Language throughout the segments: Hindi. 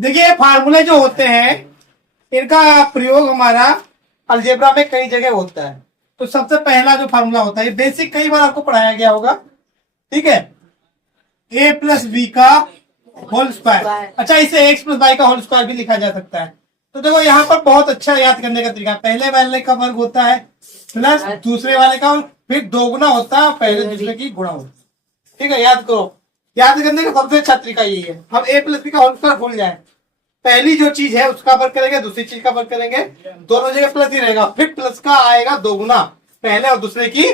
देखिए फार्मूले जो होते हैं इनका प्रयोग हमारा अलजेब्रा में कई जगह होता है। तो सबसे पहला जो फार्मूला होता है, बेसिक कई बार आपको पढ़ाया गया होगा, ठीक है, a प्लस बी का होल स्क्वायर। अच्छा, इसे x प्लस वाई का होल स्क्वायर भी लिखा जा सकता है। तो देखो यहाँ पर बहुत अच्छा याद करने का तरीका, पहले वाले का वर्ग होता है प्लस दूसरे वाले का, फिर दो गुना होता है, पहले दूसरे की गुणा होता है। ठीक है, याद करो। याद करने का सबसे अच्छा तरीका यही है। हम a प्लस बी का होल स्क्वायर भूल जाए, पहली जो चीज है उसका वर्ग करेंगे, दूसरी चीज का वर्ग करेंगे, दोनों जगह प्लस ही रहेगा, फिर प्लस का आएगा दो गुना, पहले और दूसरे की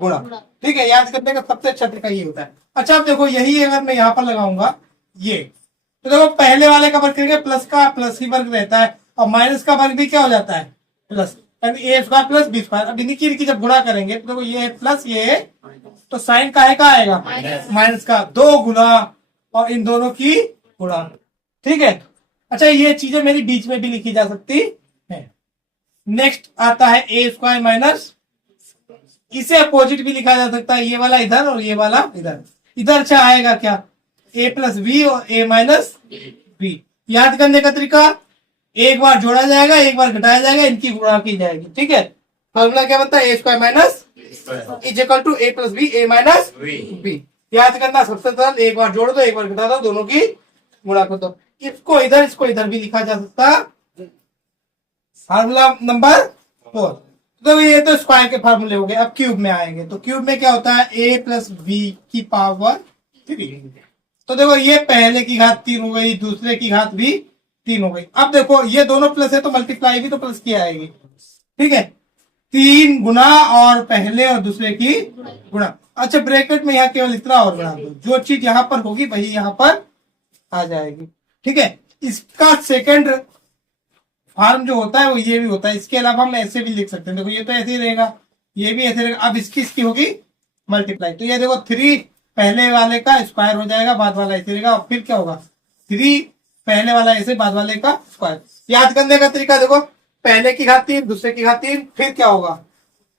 गुणा। ठीक है, याद करने का सबसे अच्छा तरीका ये होता है। अच्छा, अब देखो यही अगर मैं यहाँ पर लगाऊंगा ये, तो देखो पहले वाले का वर्ग करेंगे, प्लस का प्लस ही वर्ग रहता है, और माइनस का वर्ग भी क्या हो जाता है, प्लस, यानी ए स्क्वायर प्लस बी स्क्वायर। अब इनकी की जब गुणा करेंगे तो देखो ये प्लस ये, तो साइन का है का आएगा माइनस का, दो गुना और इन दोनों की गुणा। ठीक है, अच्छा ये चीजें मेरी बीच में भी लिखी जा सकती है। नेक्स्ट आता है ए स्क्वायर माइनस, इसे अपोजिट भी लिखा जा सकता है, ये वाला इधर और ये वाला इधर। इधर अच्छा आएगा क्या, ए प्लस बी और ए माइनस बी। याद करने का तरीका, एक बार जोड़ा जाएगा एक बार घटाया जाएगा, इनकी गुणा की जाएगी। ठीक है, फॉर्मूला क्या बनता है, A square minus is equal to A plus B A minus B. याद करना सबसे सरल, एक बार जोड़ दो एक बार घटा दो, दोनों की गुणा कर दो। इसको इधर भी लिखा जा सकता है। Formula number 4। तो ये तो स्क्वायर के फार्मूले हो गए। अब क्यूब में आएंगे, तो क्यूब में क्या होता है, ए प्लस बी की पावर 3। तो देखो ये पहले की घात 3 हो गई, दूसरे की घात भी 3 हो गई। अब देखो ये दोनों प्लस है तो मल्टीप्लाई भी तो प्लस की आएगी। ठीक है, 3 गुना और पहले और दूसरे की गुणा। अच्छा, ब्रैकेट में यहाँ केवल इतना और बढ़ा दो, जो चीज यहाँ पर होगी वही यहाँ पर आ जाएगी। ठीक है, इसका सेकंड फॉर्म जो होता है वो ये भी होता है। इसके अलावा हम ऐसे भी लिख सकते हैं, देखो ये तो ऐसे ही रहेगा, ये भी ऐसे रहेगा। अब इसकी होगी मल्टीप्लाई, तो ये देखो 3 पहले वाले का स्क्वायर हो जाएगा, बाद वाला ऐसे रहेगा, और फिर क्या होगा 3 पहले वाला ऐसे बाद वाले का स्क्वायर। याद करने का तरीका देखो, पहले की घात 3 दूसरे की घात 3, फिर क्या होगा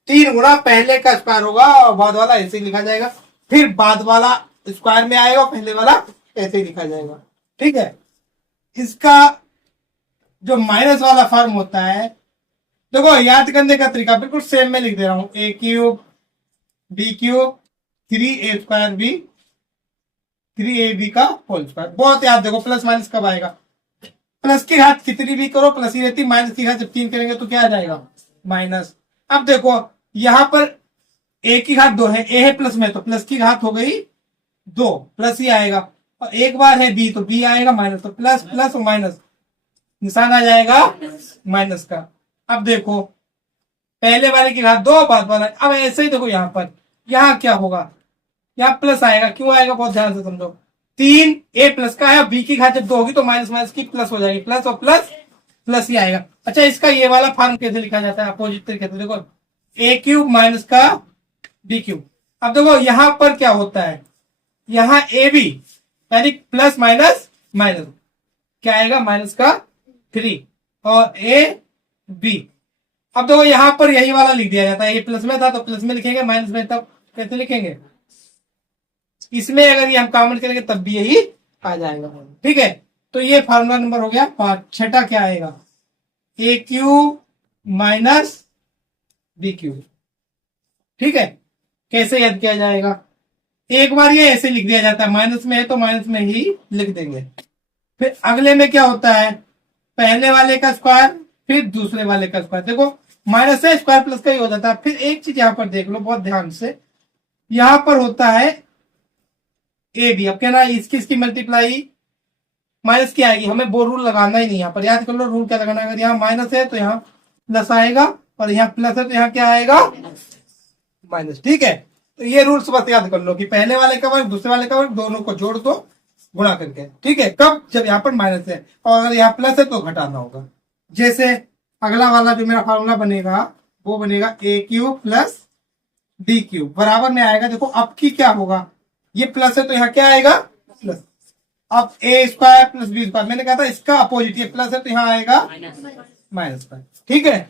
3 गुना पहले का स्क्वायर होगा और बाद वाला ऐसे ही लिखा जाएगा, फिर बाद वाला स्क्वायर में आएगा और पहले वाला ऐसे ही लिखा जाएगा। ठीक है, इसका जो माइनस वाला फॉर्म होता है, देखो याद करने का तरीका बिल्कुल सेम में लिख दे रहा हूं, A cube B cube 3a square B 3ab का होल स्क्वायर। बहुत याद, देखो प्लस माइनस कब आएगा, प्लस की घात कितनी भी करो प्लस ही रहती, माइनस की घात जब 3 करेंगे तो क्या आ जाएगा माइनस। अब देखो यहां पर ए की घात 2 है, ए है प्लस में तो प्लस की घात हो गई 2, प्लस ही आएगा, और एक बार है बी तो बी आएगा माइनस, तो प्लस प्लस और माइनस निशान आ जाएगा माइनस का। अब देखो पहले वाले की घात 2 बाद वाला, अब ऐसे ही देखो यहाँ पर, यहाँ क्या होगा, यहाँ प्लस आएगा। क्यों आएगा बहुत ध्यान से समझो, 3 ए प्लस का है, बी की घात जब 2 होगी तो माइनस माइनस की प्लस हो जाएगी, प्लस और प्लस प्लस ही आएगा। अच्छा, इसका ये वाला फॉर्म कैसे लिखा जाता है, अपोजिट तरीके से देखो, ए क्यूब माइनस का बी क्यूब। अब देखो यहां पर क्या होता है, यहाँ ए बी यानी प्लस माइनस माइनस क्या आएगा माइनस का 3 और ए बी। अब देखो यहां पर यही वाला लिख दिया जाता है, ये प्लस में था तो प्लस में लिखेंगे, माइनस में तब कैसे लिखेंगे, इसमें अगर ये हम कॉमन करेंगे तब भी यही आ जाएगा। ठीक है, तो ये फार्मूला नंबर हो गया 5। छठा क्या आएगा, ए क्यूब माइनस बी क्यूब। ठीक है, कैसे याद किया जाएगा, एक बार ये ऐसे लिख दिया जाता है, माइनस में है तो माइनस में ही लिख देंगे। फिर अगले में क्या होता है, पहले वाले का स्क्वायर फिर दूसरे वाले का स्क्वायर। देखो माइनस से स्क्वायर प्लस का ही हो जाता है। फिर एक चीज यहां पर देख लो बहुत ध्यान से, यहां पर होता है ए बी। अब कहना इसकी मल्टीप्लाई माइनस की आएगी, हमें वो रूल लगाना ही नहीं। यहाँ पर याद कर लो रूल क्या लगाना, अगर यहाँ माइनस है तो यहाँ प्लस आएगा, और यहाँ प्लस है तो यहाँ क्या आएगा माइनस। ठीक है, तो ये रूल्स बस याद कर लो कि पहले वाले का वर्ग दूसरे वाले का वर्ग दोनों को जोड़ दो गुणा करके। ठीक है, कब, जब यहाँ पर माइनस है, और अगर यहाँ प्लस है तो घटाना होगा। जैसे अगला वाला जो मेरा फार्मूला बनेगा वो बनेगा ए क्यूब प्लस डी क्यूब बराबर में आएगा। देखो अब की क्या होगा, ये प्लस है तो यहाँ क्या आएगा प्लस। अब ए स्क्वायर प्लस बी स्क्वायर, मैंने कहा था इसका अपोजिट, ये प्लस है तो यहाँ आएगा माइनस स्क्वायर। ठीक है।